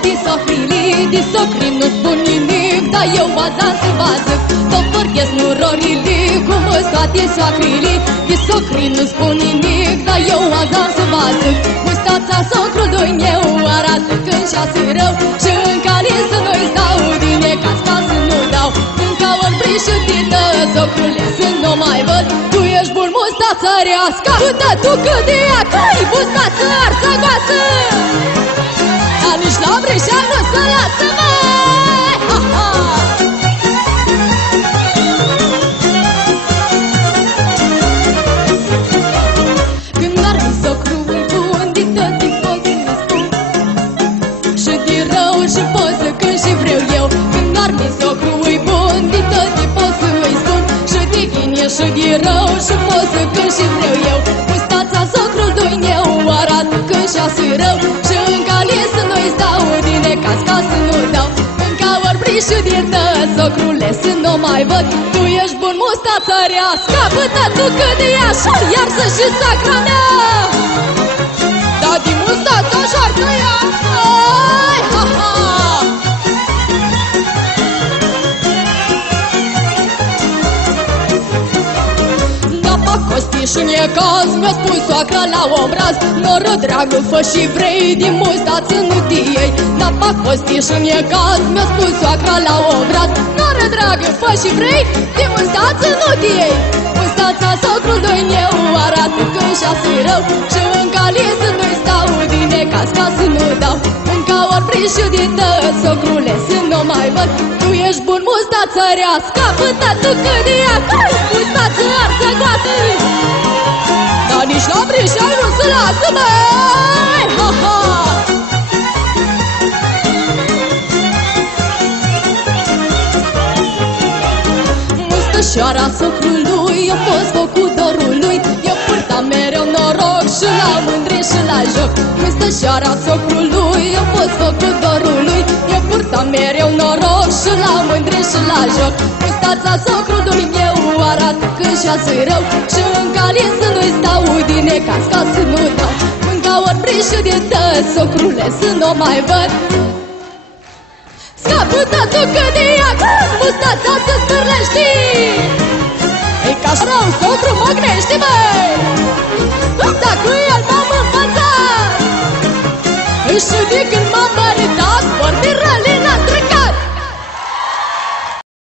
toate socrilii, de socrii nu spun nimic, dar eu bazan să vă zic, vă forghesc nurorile, cum îs toate socrilii, de socrii nu spun nimic, dar eu bazan să vă zic, mustața socrului meu arată când și-a rău, și în cale să nu-i stau, din ecaz ca să nu dau, încă ori brișudită, socrule, să nu mai văd, tu ești bun mustața rească, până tu cât de ea, că-i mustața arțăgoasă. Dar nici la brișean nu se lasă, măi! Ha-ha! Când ar-mi socrul bun, de tot timpul să-mi spun, și de rău și pot să cânt și vreau eu. Când ar-mi socrul bun, de tot timpul să-i spun, și de bine și de rău și pot să cânt și vreau eu. Mustața socrului meu arată când și-a rău, și în cale să nu-i stau, din ecaz ca să nu dau, încă ori brișudită, socrule, să nu mai văd, tu ești bun mustața rească, până tu cât de așa, iar să și sacra mea. Da, din mustața așa-ar tăia, ai, ha-ha! Costi și necaz, mi-a spus soacra la obraz, noră dragă, fă și vrei, din mustață nu tiei. Dapa costi și necaz, mi-a spus soacra la obraz, noră dragă, fă și vrei, din mustață nu tiei. Mustața socrului meu arată când și-a rău, și în cale să nu-i stau, din ecaz ca să nu dau, încă ori brișudită, socrule, să nu mai văd, tu ești bun mustață rească, până tu cât de ea, mustață arțăgoasă. Dar nici la brișean nu se lasă, măi! Ha-ha! Mustășoara socrului a fost făcut dorului, eu purtam mereu noroc și la mândri și la joc. Mustășoara socrului a fost făcut dorului, eu purtam mereu noroc și la mândri și la joc. Mustața socrului meu arată când și-a rău, și în cale să nu-i stau, din ecaz ca să nu dau, încă ori brișudită, socrule, să nu mai văd. Scapă-tă tu cât de ea, când mustața se stârlești, e ca-și rău, socru mă gnești, băi! Dacă el m-am învățat, și de când m-am măritat, vorbi rălina